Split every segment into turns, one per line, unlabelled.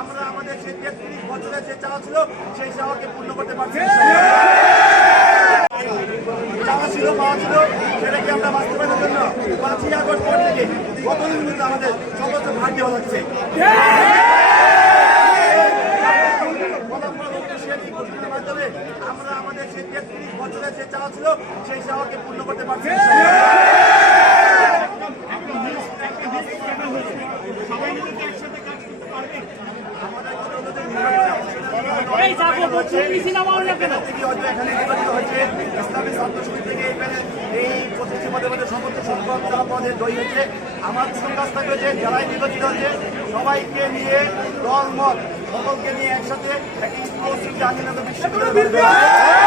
আমরা আমাদের তেত্রিশ বছরের যে চাওয়া ছিল, সেই চাওয়াকে পূর্ণ করতে পারছি। চাওয়া ছিল, পাওয়া ছিল, সেটাকে আমরা বাস্তবায়নের জন্য পাঁচই আগস্ট পর থেকে কতদিন কিন্তু আমাদের সর্বোচ্চ ভাগ দেওয়া লাগছে ঘোষণার মাধ্যমে আমরা আমাদের যে তেত্রিশ বছরের যে চাওয়া ছিল সেই চাওয়াকে পূর্ণ করতে পারছি।
এই যাব বলছি
থেকে হয়তো এখানে নির্বাচিত হয়েছে ইসলামী ছাত্র থেকে এখানে এই সংখ্যক যারা পদে হয়েছে। আমার কাজ থাকবে যে, যারাই নির্বাচিত হয়েছে, সবাইকে নিয়ে দল মত সকলকে নিয়ে একসাথে একটি উপস্থিতি আন্দোলন বিশ্ববিদ্যালয়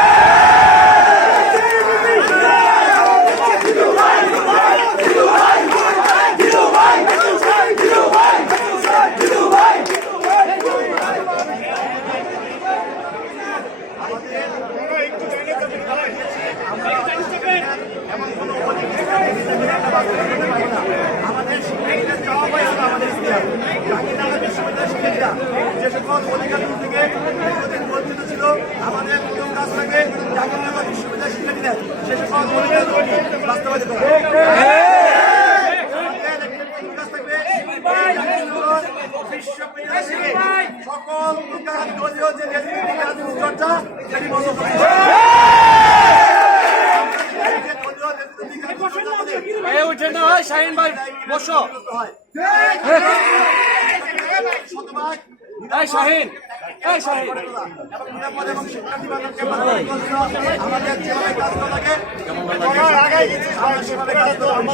আমাদের শিক্ষার্থীদের হলো আমাদের ইতিহাস জাহাঙ্গীরনগর বিশ্ববিদ্যালয়ের শিক্ষার্থীরা যে সকল থেকে দীর্ঘদিন বঞ্চিত ছিল আমাদের প্রথম কাজ থাকে জাহাঙ্গীরনগর বিশ্ববিদ্যালয়ের শিক্ষার্থীদের সে সকল অধিকার বাস্তবায়িত করা দলীয় যে রাজনীতি চর্চা সেটি বন্ধ করতে হবে। যে দলীয় রাজনীতি রাজনীতি চর্চা আমাদের
এই উঠে না হয় শাহিন ভাই বসো।
শতভাগ
এই শাহিন এই শাহিন।
আমাদের যেভাবে কাজ করা লাগে সেভাবে কাজ করব